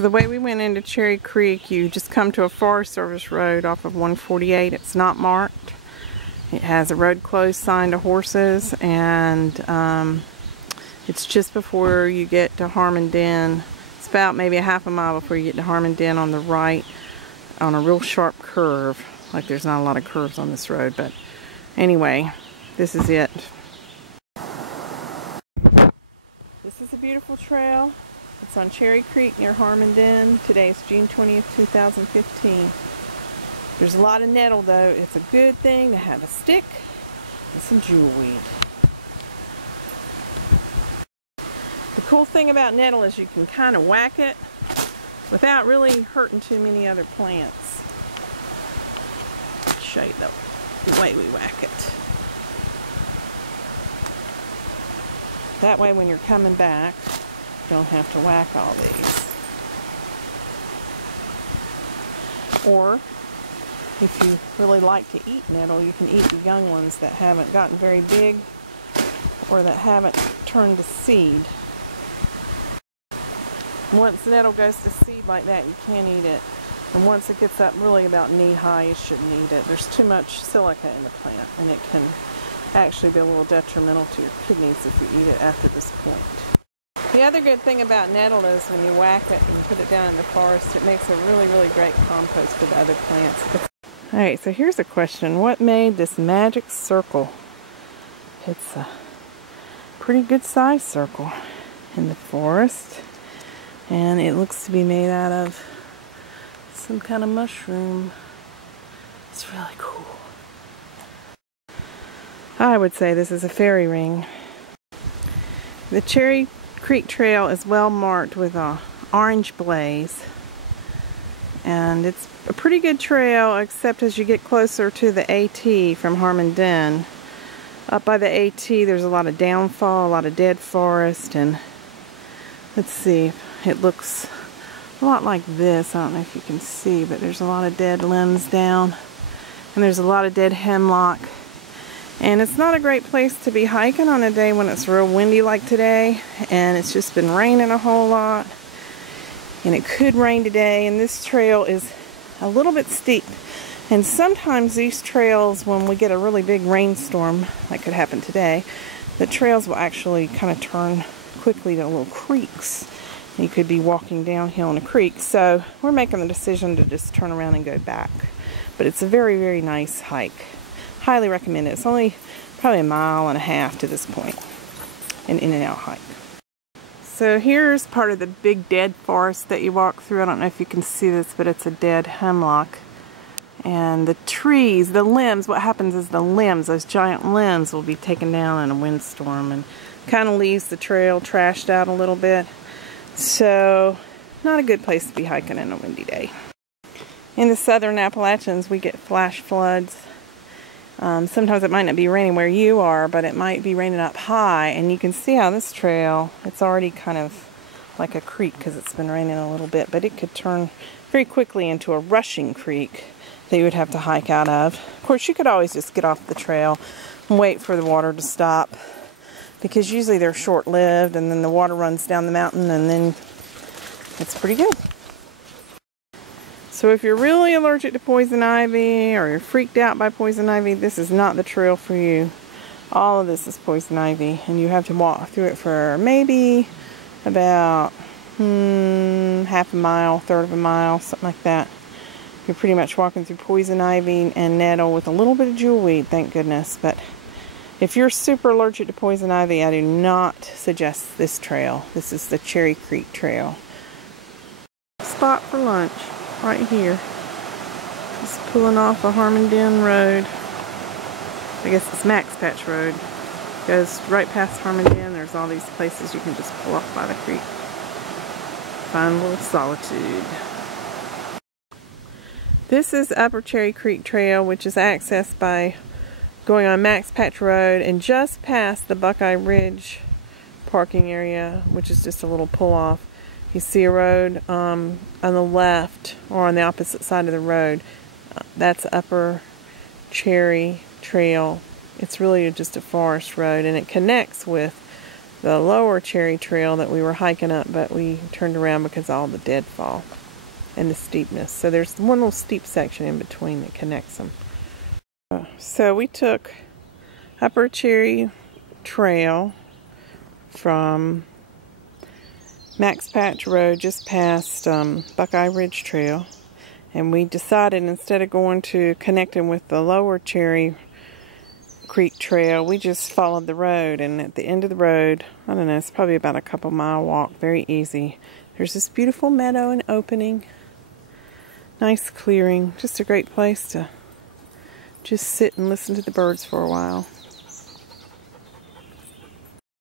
So the way we went into Cherry Creek, you just come to a Forest Service road off of 148. It's not marked. It has a road closed sign to horses, and it's just before you get to Harmon Den. It's about maybe a half a mile before you get to Harmon Den on the right, on a real sharp curve. Like, there's not a lot of curves on this road, but anyway, this is it. This is a beautiful trail. It's on Cherry Creek near Harmon Den. Today is June 20th, 2015. There's a lot of nettle though. It's a good thing to have a stick and some jewelweed. The cool thing about nettle is you can kind of whack it without really hurting too many other plants. I'll show you the way we whack it. That way when you're coming back, you don't have to whack all these. Or if you really like to eat nettle, you can eat the young ones that haven't gotten very big or that haven't turned to seed. Once nettle goes to seed like that, you can't eat it. And once it gets up really about knee high, you shouldn't eat it. There's too much silica in the plant, and it can actually be a little detrimental to your kidneys if you eat it after this point. The other good thing about nettle is when you whack it and put it down in the forest, it makes a really, really great compost for the other plants. Alright, so here's a question. What made this magic circle? It's a pretty good sized circle in the forest, and it looks to be made out of some kind of mushroom. It's really cool. I would say this is a fairy ring. The Cherry Creek Trail is well marked with a orange blaze, and it's a pretty good trail except as you get closer to the AT from Harmon Den. Up by the AT there's a lot of downfall, a lot of dead forest, and let's see, it looks a lot like this. I don't know if you can see, but there's a lot of dead limbs down, and there's a lot of dead hemlock. And it's not a great place to be hiking on a day when it's real windy like today, and it's just been raining a whole lot, and it could rain today. And this trail is a little bit steep, and sometimes these trails, when we get a really big rainstorm that could happen today, the trails will actually kind of turn quickly to little creeks. You could be walking downhill in a creek, so we're making the decision to just turn around and go back. But it's a very, very nice hike. Highly recommend it. It's only probably a mile and a half to this point, an in and out hike. So here's part of the big dead forest that you walk through. I don't know if you can see this, but it's a dead hemlock. And the trees, the limbs, what happens is the limbs, those giant limbs, will be taken down in a windstorm and kind of leaves the trail trashed out a little bit. So not a good place to be hiking in a windy day. In the Southern Appalachians, we get flash floods. Sometimes it might not be raining where you are, but it might be raining up high, and you can see how this trail, it's already kind of like a creek because it's been raining a little bit, but it could turn very quickly into a rushing creek that you would have to hike out of. Of course, you could always just get off the trail and wait for the water to stop, because usually they're short-lived, and then the water runs down the mountain, and then it's pretty good. So if you're really allergic to poison ivy, or you're freaked out by poison ivy, this is not the trail for you. All of this is poison ivy, and you have to walk through it for maybe about half a mile, third of a mile, something like that. You're pretty much walking through poison ivy and nettle with a little bit of jewelweed, thank goodness. But if you're super allergic to poison ivy, I do not suggest this trail. This is the Cherry Creek Trail. Spot for lunch. Right here. Just pulling off a Harmon Den road. I guess it's Max Patch Road. Goes right past Harmon Den. There's all these places you can just pull off by the creek. Find a little solitude. This is Upper Cherry Creek Trail, which is accessed by going on Max Patch Road and just past the Buckeye Ridge parking area, which is just a little pull off. You see a road on the left, or on the opposite side of the road. That's Upper Cherry Trail. It's really just a forest road, and it connects with the lower Cherry Trail that we were hiking up, but we turned around because of all the deadfall and the steepness. So there's one little steep section in between that connects them. So we took Upper Cherry Trail from Max Patch Road just past Buckeye Ridge Trail, and we decided instead of going to connecting with the lower Cherry Creek Trail, we just followed the road, and at the end of the road, I don't know, it's probably about a couple-mile walk, very easy. There's this beautiful meadow and opening, nice clearing, just a great place to just sit and listen to the birds for a while.